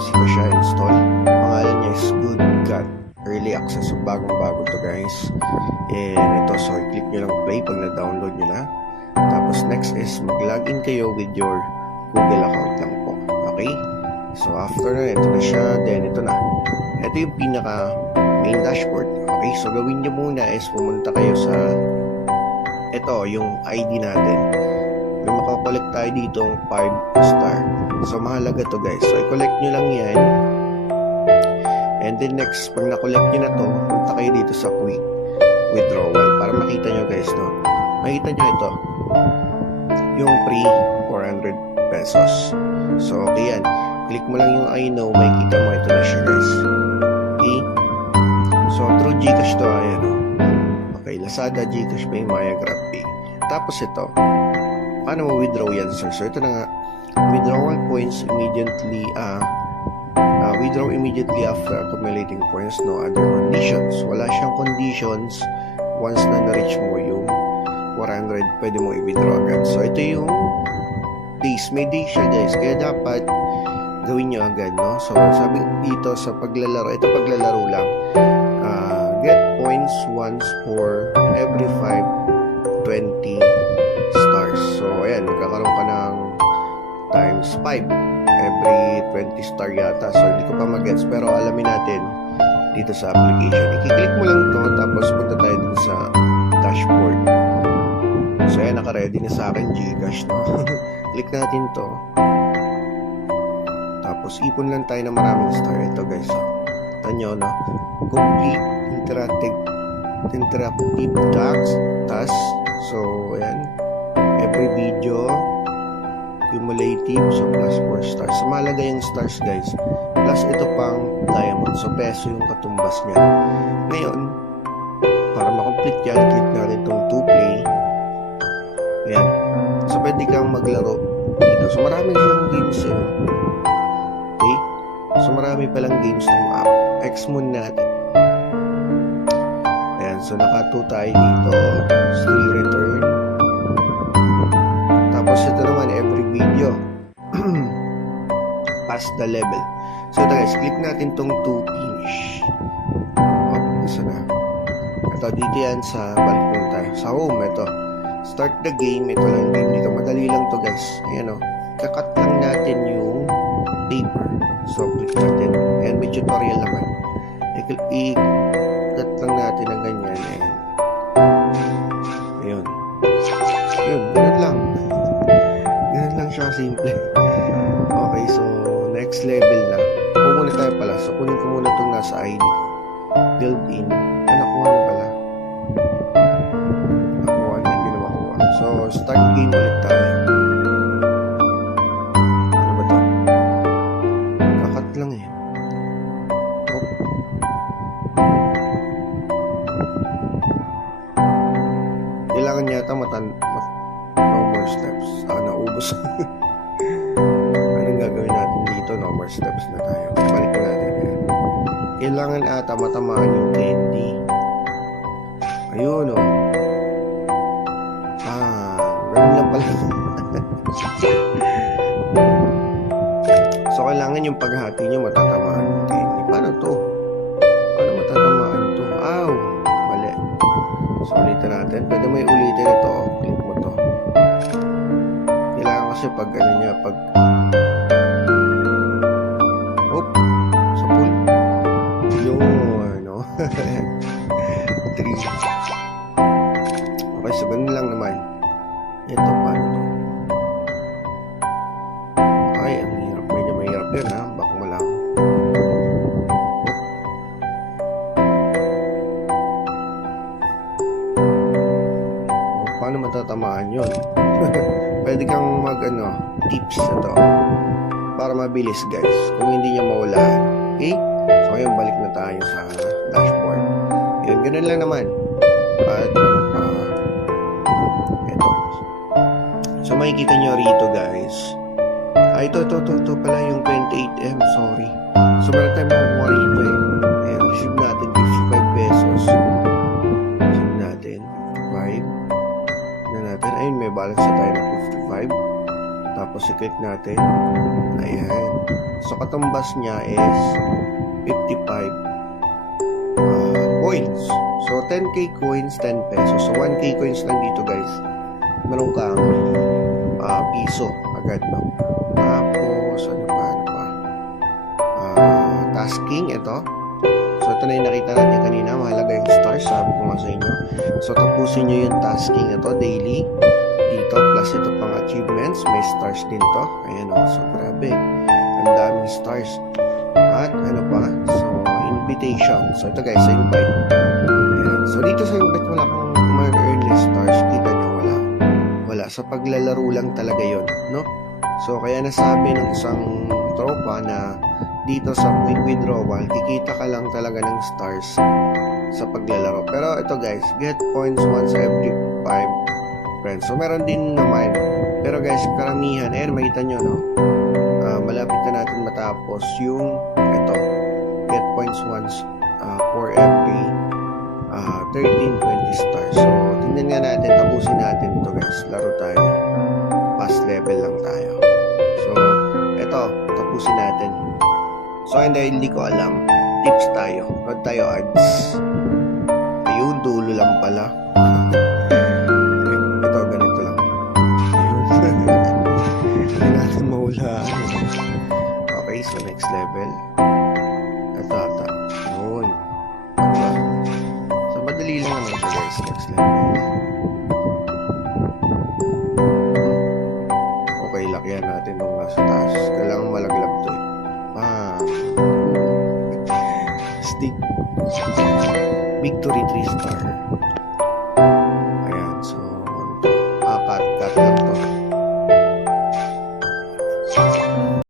Tapos ito siya install. Pangalan niya is Good Cat. Early access. So bagong-bago to guys. And ito, so i-click nyo lang play pag na-download nyo na. Tapos next is mag-login kayo with your Google account lang po. Okay? So after na, ito na siya. Then ito na. Ito yung pinaka main dashboard. Okay? So gawin nyo muna is pumunta kayo sa ito, yung ID natin. May makakollect tayo dito 5 star. So mahalaga to guys. So i-collect nyo lang yan. And then next, pag na-collect nyo na to, punta kayo dito sa quick withdrawal para makita nyo guys, no? Makita nyo ito. Yung free 400 pesos. So okay yan. Click mo lang yung I know, makikita mo ito na siya guys. Okay? So through Gcash to, ayan o. Okay, Lazada, Gcash Pay, Maya, GrabPay. Tapos ito, paano mo withdraw yan sir? So ito na nga, withdrawal points immediately, withdraw immediately after accumulating points, no other conditions. Wala siyang conditions. Once na na-reach mo yung 400, pwede mo i-withdraw agad. So ito yung days, may days siya guys, kaya dapat gawin nyo agad, no? So sabi dito sa paglalaro, ito paglalaro lang, get points once for every 520 stars. So ayan, magkakaroon ka ng times 5 every 20 star yata. So hindi ko pa mag-gets, pero alamin natin dito sa application. I-click mo lang to, tapos punta tayo dun sa dashboard. So ayan, naka-ready na sa akin Gcash, no? Click natin to, tapos ipon lang tayo ng maraming star. Ito guys, tanyo, no? Complete interactive task. So ayan, every video cumulative, so plus 4 stars. So mahalaga yung stars guys, plus ito pang diamond, so peso yung katumbas niya. Ngayon, para makomplete yan, click natin itong 2 play. Ayan, so pwede kang maglaro dito. So marami siyang games yun. Okay, so marami palang games ng app. X muna natin. Ayan, so naka 2 tayo dito, still return. Tapos ito naman, every video pass the level. So ito guys, click natin tong to finish. Nasa na? Ito, dito yan sa balik lang tayo. Sa home, ito. Start the game. Ito lang game dito. Madali lang to guys. Ayan o. Kakat lang natin yung paper. So click natin. And may tutorial naman. I-cut lang natin ng ganyan. Ayan. Ayun. Ayun, ganun lang. Ganun lang siya, simple. Okay, so next level na. Pupunta tayo pala. So kunin ko muna itong nasa ID ko. Build in. Nakuha na pala. Nakuha na, hindi na makuha. So start game ulit tayo. Ano ba ito? Kakat lang eh. Kailangan yata no more steps. Naubos. Anong gagawin natin dito? No more steps na tayo. Balik na natin yan. Kailangan ata matamaan yung candy. Ayun o. Ganun lang pala. So kailangan yung paghati nyo matatamaan yung candy. Paano to? Paano matatamaan to? Mali. So ulitin natin. Pwede mo ulitin ito. Click mo to. Kailangan kasi pag ano niya, pag sa pool. Yung ano 3. Okay, so ganun lang naman. Ito, paano to? Ay, ang hirap. Medyo mahirap yun ha. Baka mo lang. Paano matatamaan yun? Pwede kang tips ito para mabilis guys, kung hindi niya mawalaan. Okay? So ngayon balik na tayo sa dashboard. Yun, ganun lang naman. At ito. So makikita nyo rito guys. Ito pala yung 28M, sorry. So meron tayong makukuha rito eh. Ayan, receive natin 55 pesos. Receive natin 55 na natin. Ayun, may balance na tayo ng 55. Tapos i-click type natin. Ayan. So, katumbas niya is 55 coins. So, 10k coins, 10 pesos. So, 1k coins lang dito, guys. Meron kang piso agad, no? Tapos, ano pa? Tasking, ito. So, ito na yung nakita natin kanina. Mahalaga yung stars, sabi ko nga sa inyo. So, tapusin nyo yung tasking ito, daily. Dito, plus ito pang achievements. May stars din to. Ayan, o. So, grabe. Ang daming stars. At, ano pa? So, invitation. So, ito guys, sa invite. Ayan. So, dito sa invite, wala kang mag-earn stars. Kita nyo, wala. Wala. Sa paglalaro lang talaga yon, no? So, kaya nasabi ng isang tropa na dito sa quick withdrawal, kikita ka lang talaga ng stars sa paglalaro. Pero ito guys, get points once every 5 friends. So meron din naman. Pero guys, karamihan, ayan, makita nyo, no? Malapit na natin matapos yung ito. Get points once for every 13-20 stars. So, tingnan nga natin, tapusin natin ito guys. Laro tayo. Pass level lang tayo. So, ito, tapusin natin. So, hindi ko alam. Tips tayo. Road tayo ads. Ayun, dulo lang pala. Ito, ganito lang. Hindi natin mahulaan. Okay, so next level. Ito, ata. Yun. So, madali lang naman ito guys. Next level. Okay, lakyan natin nung nasa taas. Kailangan malaglag to eh. Stick. Victory 3 star.